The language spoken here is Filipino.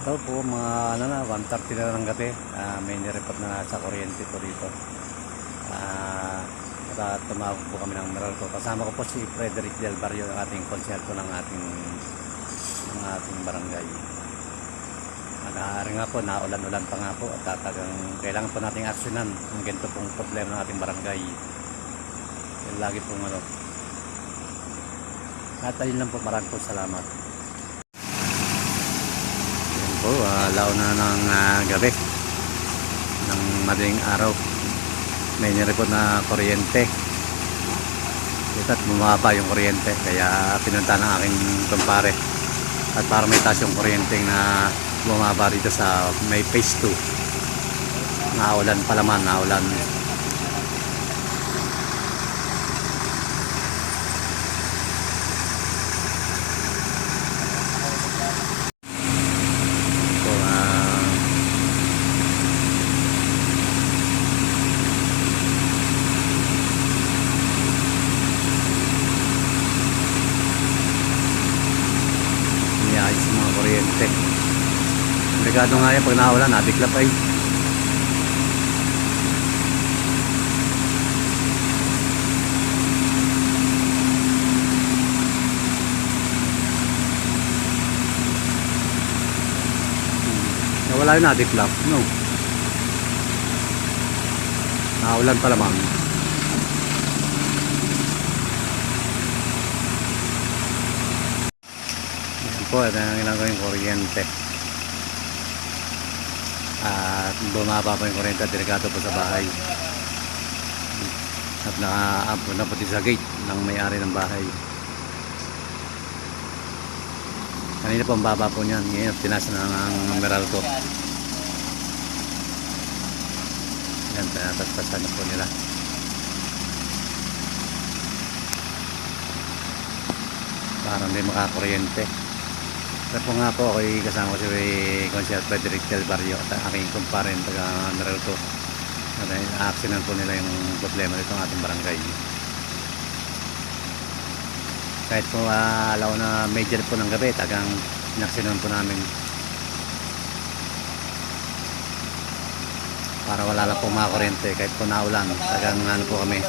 Ito po mga ano na, 1.30 na ng gabi. Ah, may nireport na sa kuryente po dito. Ah, at tumawag po kami ng Meralco. Kasama ko po si Frederick Del Barrio, ang ating konsel po ng ating ng ating barangay. Nag-aari nga po, naulan-ulan pa nga po at tatagang kailangan po nating aksyonan ang ganito pong problema ng ating barangay. Yan lagi pong ano. At ayun lang po, maraming po salamat. Po, uh, launa ng ah, gabi ng madaling araw. May nireport na kuryente. At bumaba yung kuryente. Kaya pinunta ng aking kumpare. At para may taas yung kuryente na bumaba dito sa may phase 2. Naulan pa naman, naulan. So, ah, Iniayos yung mga kuryente. Delikado nga yan pag naulan, nabigla pa eh. Nawala yung nabigla. No. Naulan pa naman. Po, ito ang ginagawa yung kuryente. At bumaba pa yung kuryente at delikado po sa bahay. At naka-up na pati sa gate ng may-ari ng bahay. Kanina po ang baba po niyan. Ngayon, tinas na ang Meralco. Yan, tinatagpasan na po nila. Para hindi makakuryente. Po nga po ako kasama ko si Consiel Frederick Del Barrio at aking kumpare ng taga Meralco. At aksyonan po nila yung problema nito ng ating barangay. Kahit po uh, alaw na major po ng gabi, tagang inaksyonan po namin para wala lang po mga kuryente kahit po naulan tagang ano po kami